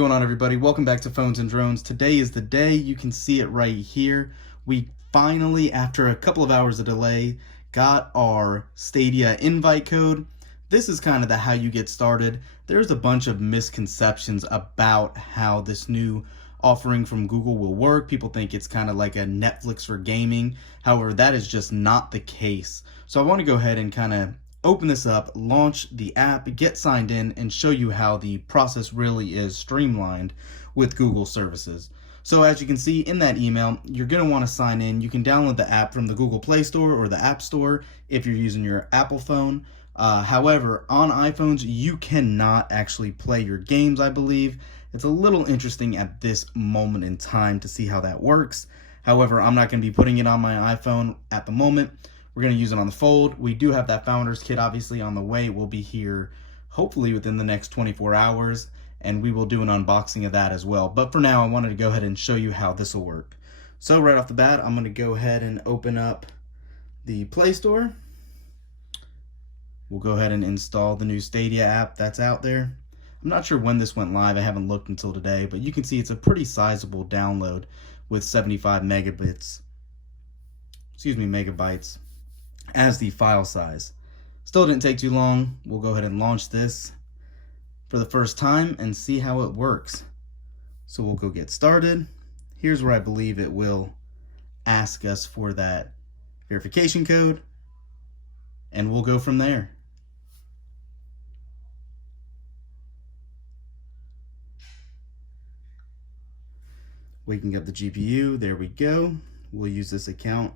going on, everybody? Welcome back to Phones and Drones. Today is the day. You can see it right here. We finally, after a couple of hours of delay, got our Stadia invite code. This is kind of the how you get started. There's a bunch of misconceptions about how this new offering from Google will work. People think it's kind of like a Netflix for gaming. However, that is just not the case. So I want to go ahead and kind of open this up, launch the app, get signed in, and show you how the process really is streamlined with Google services. So as you can see in that email, you're going to want to sign in. You can download the app from the Google Play Store or the App Store if you're using your Apple phone. However, on iPhones, you cannot actually play your games, I believe. It's a little interesting at this moment in time to see how that works. However, I'm not going to be putting it on my iPhone at the moment. We're going to use it on the Fold. We do have that Founders Kit obviously on the way. It will be here hopefully within the next 24 hours, and we will do an unboxing of that as well. But for now, I wanted to go ahead and show you how this will work. So right off the bat, I'm going to go ahead and open up the Play Store. We'll go ahead and install the new Stadia app that's out there. I'm not sure when this went live. I haven't looked until today, but you can see it's a pretty sizable download with 75 megabytes as the file size. Still didn't take too long. We'll go ahead and launch this for the first time and see how it works. So we'll go get started. Here's where I believe it will ask us for that verification code, and we'll go from there. Waking up the GPU, there we go. We'll use this account.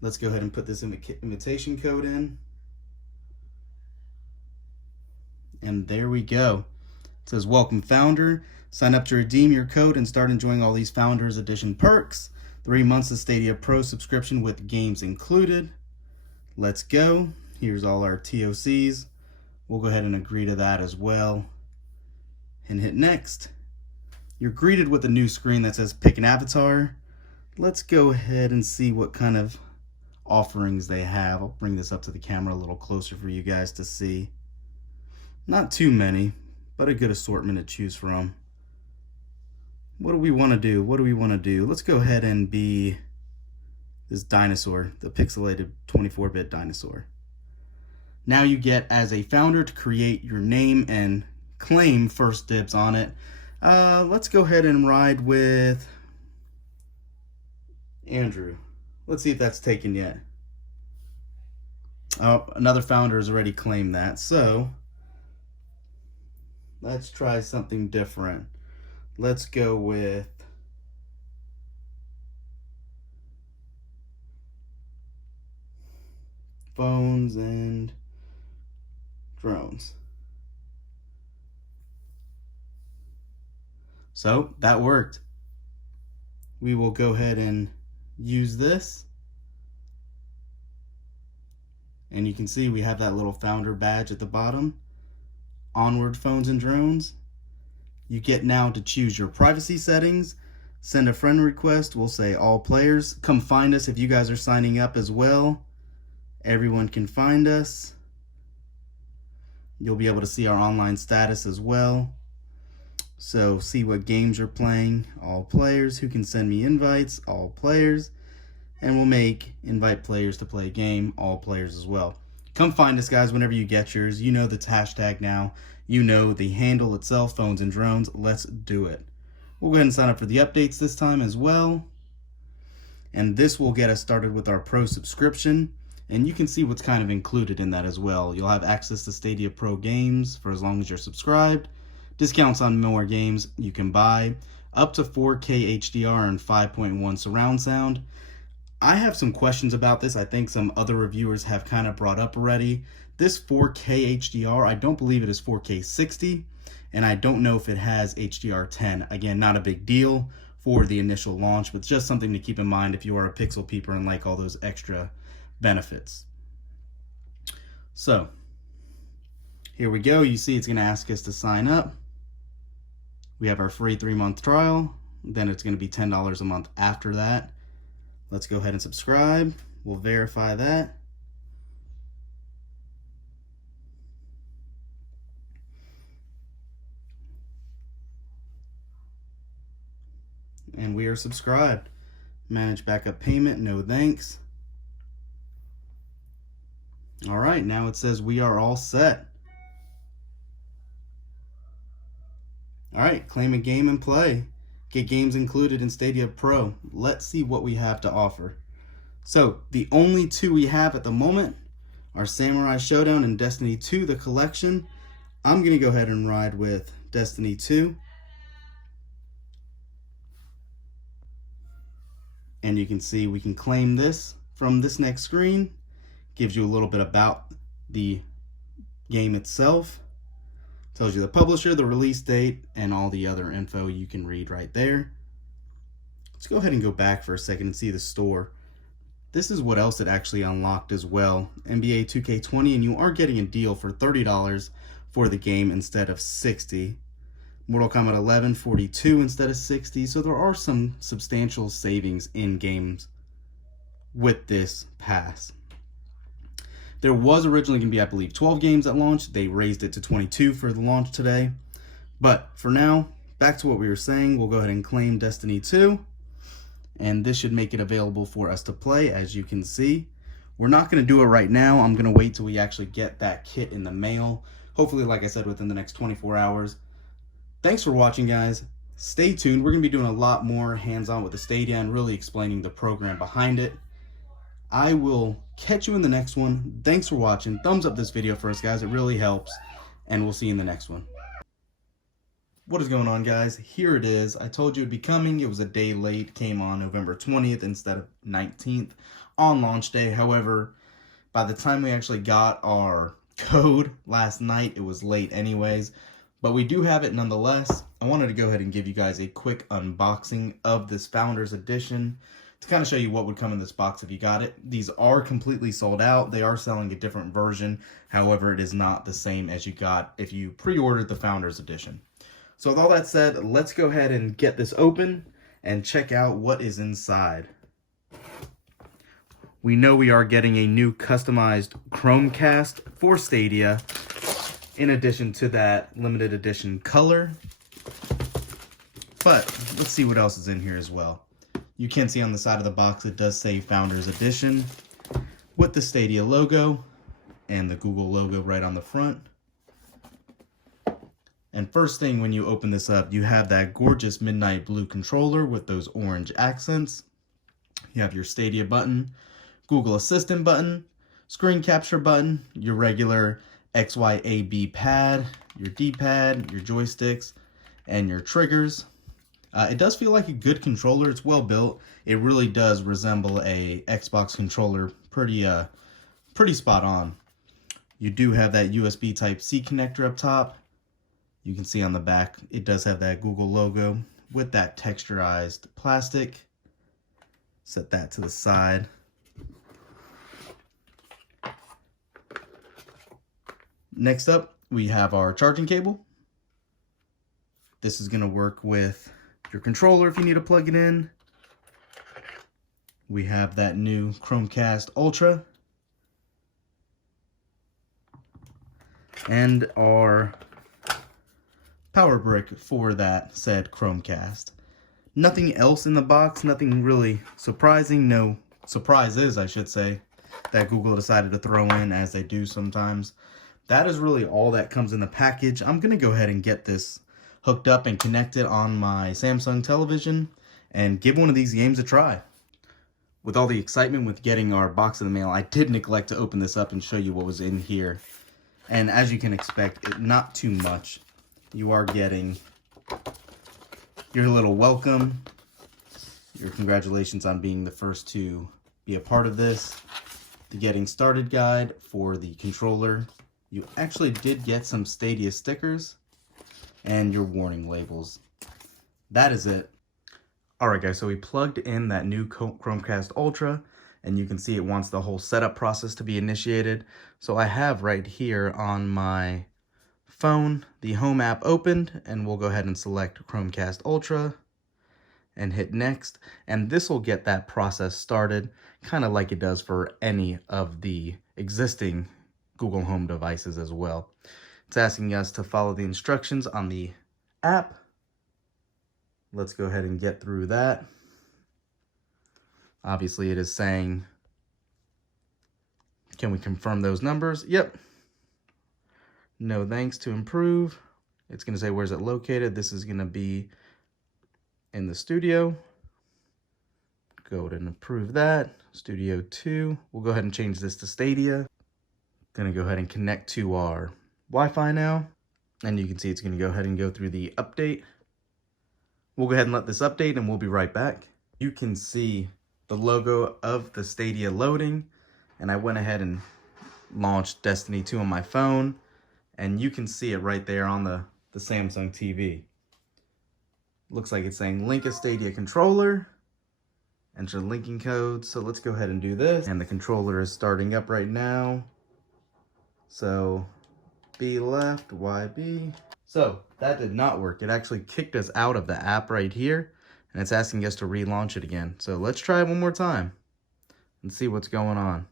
Let's go ahead and put this invitation code in. And there we go. It says, welcome founder. Sign up to redeem your code and start enjoying all these Founders Edition perks. 3 months of Stadia Pro subscription with games included. Let's go. Here's all our TOCs. We'll go ahead and agree to that as well. And hit next. You're greeted with a new screen that says pick an avatar. Let's go ahead and see what kind of offerings they have. I'll bring this up to the camera a little closer for you guys to see. Not too many, but a good assortment to choose from. What do we want to do? Let's go ahead and be this dinosaur, the pixelated 24-bit dinosaur. Now you get, as a founder, to create your name and claim first dibs on it. Let's go ahead and ride with Andrew. Let's see if that's taken yet. Oh, another founder has already claimed that. So let's try something different. Let's go with phones and drones. So that worked. We will go ahead and use this. And you can see we have that little founder badge at the bottom. Onward Phones and Drones. You get now to choose your privacy settings. Send a friend request. We'll say all players. Come find us if you guys are signing up as well. Everyone can find us. You'll be able to see our online status as well. So see what games you're playing, all players. Who can send me invites, all players. And we'll make invite players to play a game, all players as well. Come find us, guys, whenever you get yours. You know the hashtag now. You know the handle itself, Phones and Drones. Let's do it. We'll go ahead and sign up for the updates this time as well. And this will get us started with our Pro subscription. And you can see what's kind of included in that as well. You'll have access to Stadia Pro games for as long as you're subscribed. Discounts on more games you can buy, up to 4K HDR and 5.1 surround sound. I have some questions about this. I think some other reviewers have kind of brought up already. This 4K HDR, I don't believe it is 4K 60, and I don't know if it has HDR10. Again, not a big deal for the initial launch, but just something to keep in mind if you are a Pixel peeper and like all those extra benefits. So here we go. You see it's going to ask us to sign up. We have our free 3-month trial. Then it's going to be $10 a month after that. Let's go ahead and subscribe. We'll verify that. and we are subscribed. Manage backup payment, no thanks. All right, now it says we are all set. All right, claim a game and play. Get games included in Stadia Pro. Let's see what we have to offer. So the only two we have at the moment are Samurai Showdown and Destiny 2, the collection. I'm gonna go ahead and ride with Destiny 2. And you can see we can claim this from this next screen. Gives you a little bit about the game itself. Tells you the publisher, the release date, and all the other info you can read right there. Let's go ahead and go back for a second and see the store. This is what else it actually unlocked as well. NBA 2K20, and you are getting a deal for $30 for the game instead of $60. Mortal Kombat 11, $42 instead of $60. So there are some substantial savings in games with this pass. There was originally going to be, I believe, 12 games at launch. They raised it to 22 for the launch today. But for now, back to what we were saying, we'll go ahead and claim Destiny 2. And this should make it available for us to play, as you can see. We're not going to do it right now. I'm going to wait till we actually get that kit in the mail. Hopefully, like I said, within the next 24 hours. Thanks for watching, guys. Stay tuned. We're going to be doing a lot more hands-on with the Stadia and really explaining the program behind it. I will catch you in the next one. Thanks for watching. Thumbs up this video for us, guys. It really helps. And we'll see you in the next one. What is going on, guys? Here it is. I told you it'd be coming. It was a day late. Came on November 20th instead of 19th on launch day. However, by the time we actually got our code last night, it was late anyways. But we do have it nonetheless. I wanted to go ahead and give you guys a quick unboxing of this Founders Edition to kind of show you what would come in this box if you got it. These are completely sold out. They are selling a different version. However, it is not the same as you got if you pre-ordered the Founders Edition. So with all that said, let's go ahead and get this open and check out what is inside. We know we are getting a new customized Chromecast for Stadia, in addition to that limited edition color. But let's see what else is in here as well. You can see on the side of the box it does say Founders Edition with the Stadia logo and the Google logo right on the front. And first thing when you open this up, you have that gorgeous midnight blue controller with those orange accents. You have your Stadia button, Google Assistant button, screen capture button, your regular XYAB pad, your D-pad, your joysticks, and your triggers. It does feel like a good controller. It's well built. It really does resemble a Xbox controller. Pretty spot on. You do have that USB Type-C connector up top. You can see on the back, it does have that Google logo with that texturized plastic. Set that to the side. Next up, we have our charging cable. This is going to work with your controller if you need to plug it in. We have that new Chromecast Ultra. And our power brick for that said Chromecast. Nothing else in the box, nothing really surprising. No surprises, I should say, that Google decided to throw in, as they do sometimes. That is really all that comes in the package. I'm going to go ahead and get this hooked up and connected on my Samsung television and give one of these games a try. With all the excitement with getting our box in the mail, I did neglect to open this up and show you what was in here. And as you can expect, not too much. You are getting your little welcome, your congratulations on being the first to be a part of this, the getting started guide for the controller. You actually did get some Stadia stickers and your warning labels. That is it. Alright guys, so we plugged in that new Chromecast Ultra, and you can see it wants the whole setup process to be initiated. So I have right here on my phone the home app opened, and we'll go ahead and select Chromecast Ultra and hit next, and this will get that process started, kind of like it does for any of the existing Google Home devices as well. It's asking us to follow the instructions on the app. Let's go ahead and get through that. Obviously, it is saying, can we confirm those numbers? Yep. No thanks to improve. It's going to say, where's it located? This is going to be in the studio. Go ahead and approve that. Studio 2. We'll go ahead and change this to Stadia. Going to go ahead and connect to our Wi-Fi now. And you can see it's going to go ahead and go through the update. We'll go ahead and let this update and we'll be right back. You can see the logo of the Stadia loading. And I went ahead and launched Destiny 2 on my phone. And you can see it right there on the Samsung TV. Looks like it's saying link a Stadia controller. Enter linking code. So let's go ahead and do this. And the controller is starting up right now. So B left, YB. So that did not work. It actually kicked us out of the app right here. And it's asking us to relaunch it again. So let's try it one more time and see what's going on.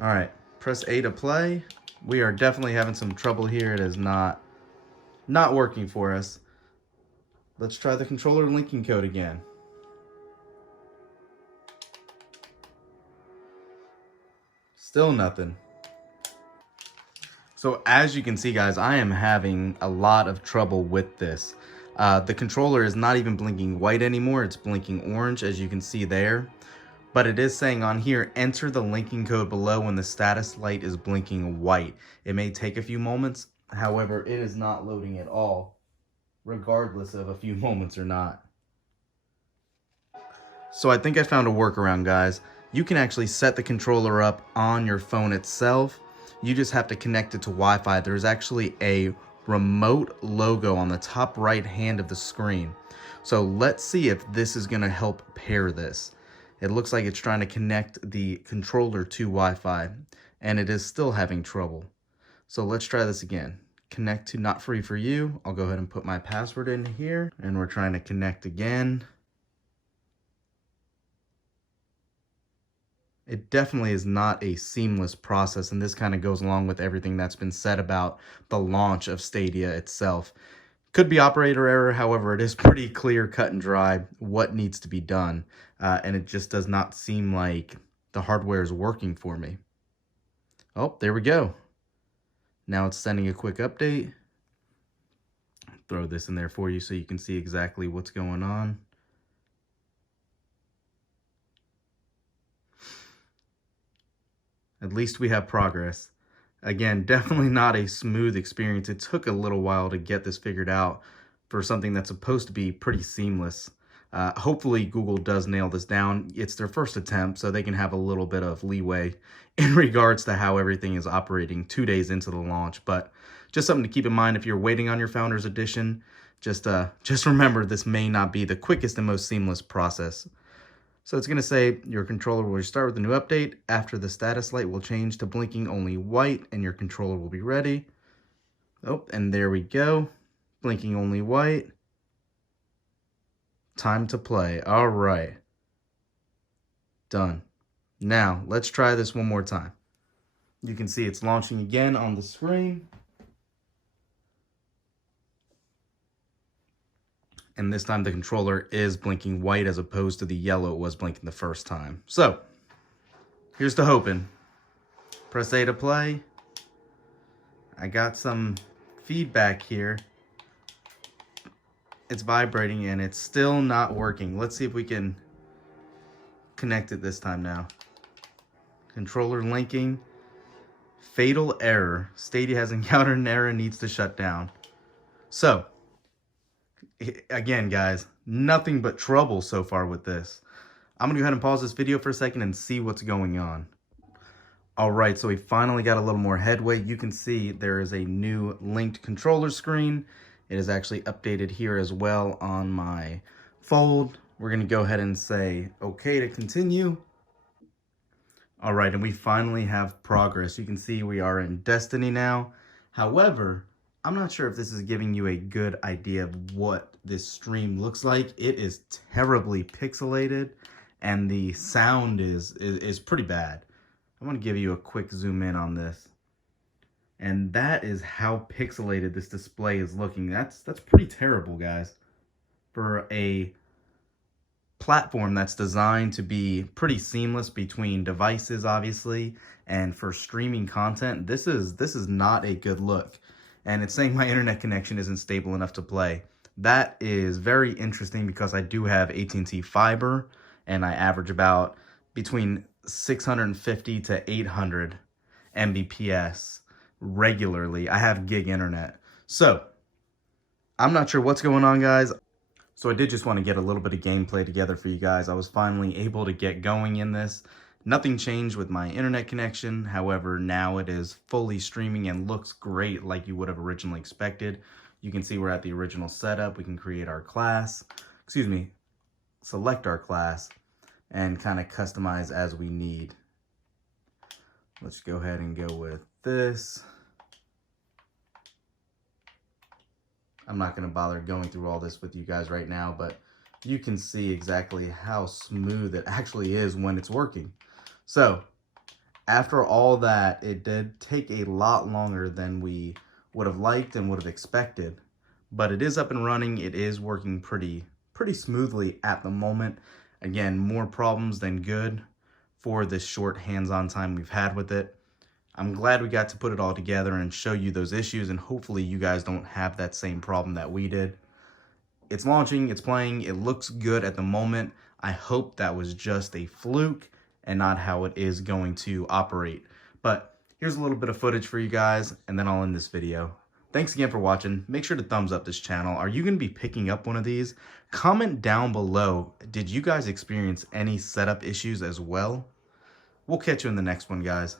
All right, press A to play. We are definitely having some trouble here. It is not working for us. Let's try the controller linking code again. Still nothing. So as you can see, guys, I am having a lot of trouble with this. The controller is not even blinking white anymore. It's blinking orange, as you can see there. But it is saying on here, enter the linking code below when the status light is blinking white. It may take a few moments. However, it is not loading at all, regardless of a few moments or not. So I think I found a workaround, guys. You can actually set the controller up on your phone itself. You just have to connect it to Wi-Fi. There's actually a remote logo on the top right hand of the screen. So let's see if this is going to help pair this. It looks like it's trying to connect the controller to Wi-Fi, and it is still having trouble. So let's try this again. Connect to not free for you. I'll go ahead and put my password in here, and we're trying to connect again. It definitely is not a seamless process, and this kind of goes along with everything that's been said about the launch of Stadia itself. Could be operator error, however, it is pretty clear, cut and dry what needs to be done, and it just does not seem like the hardware is working for me. Oh, there we go. Now it's sending a quick update. Throw this in there for you so you can see exactly what's going on. At least we have progress. Again, definitely not a smooth experience. It took a little while to get this figured out for something that's supposed to be pretty seamless. Hopefully Google does nail this down. It's their first attempt, so they can have a little bit of leeway in regards to how everything is operating 2 days into the launch. But just something to keep in mind if you're waiting on your Founders Edition. Just remember, this may not be the quickest and most seamless process. So it's going to say your controller will start with a new update. After the status light will change to blinking only white and your controller will be ready. Oh, and there we go. Blinking only white. Time to play. All right. Done. Now, let's try this one more time. You can see it's launching again on the screen. And this time the controller is blinking white as opposed to the yellow it was blinking the first time. So, here's to hoping. Press A to play. I got some feedback here. It's vibrating and it's still not working. Let's see if we can connect it this time now. Controller linking. Fatal error. Stadia has encountered an error and needs to shut down. So, again, guys, nothing but trouble so far with this. I'm going to go ahead and pause this video for a second and see what's going on. All right, so we finally got a little more headway. You can see there is a new linked controller screen. It is actually updated here as well on my Fold. We're going to go ahead and say okay to continue. All right, and we finally have progress. You can see we are in Destiny now. However, I'm not sure if this is giving you a good idea of what this stream looks like. It is terribly pixelated, and the sound is pretty bad. I'm going to give you a quick zoom in on this. And that is how pixelated this display is looking. That's pretty terrible, guys. For a platform that's designed to be pretty seamless between devices, obviously, and for streaming content, this is not a good look. And it's saying my internet connection isn't stable enough to play. That is very interesting because I do have AT&T fiber, and I average about between 650 to 800 Mbps regularly. I have gig internet. So I'm not sure what's going on, guys. So I did just want to get a little bit of gameplay together for you guys. I was finally able to get going in this. Nothing changed with my internet connection. However, now it is fully streaming and looks great like you would have originally expected. You can see we're at the original setup. We can create our class, select our class, and kind of customize as we need. Let's go ahead and go with this. I'm not going to bother going through all this with you guys right now, but you can see exactly how smooth it actually is when it's working. So after all that, it did take a lot longer than we would have liked and would have expected, but it is up and running. It is working pretty smoothly at the moment. Again, more problems than good for this short hands-on time we've had with it. I'm glad we got to put it all together and show you those issues, and hopefully you guys don't have that same problem that we did. It's launching, it's playing, it looks good at the moment. I hope that was just a fluke and not how it is going to operate. But here's a little bit of footage for you guys, and then I'll end this video. Thanks again for watching. Make sure to thumbs up this channel. Are you going to be picking up one of these? Comment down below, did you guys experience any setup issues as well? We'll catch you in the next one, guys.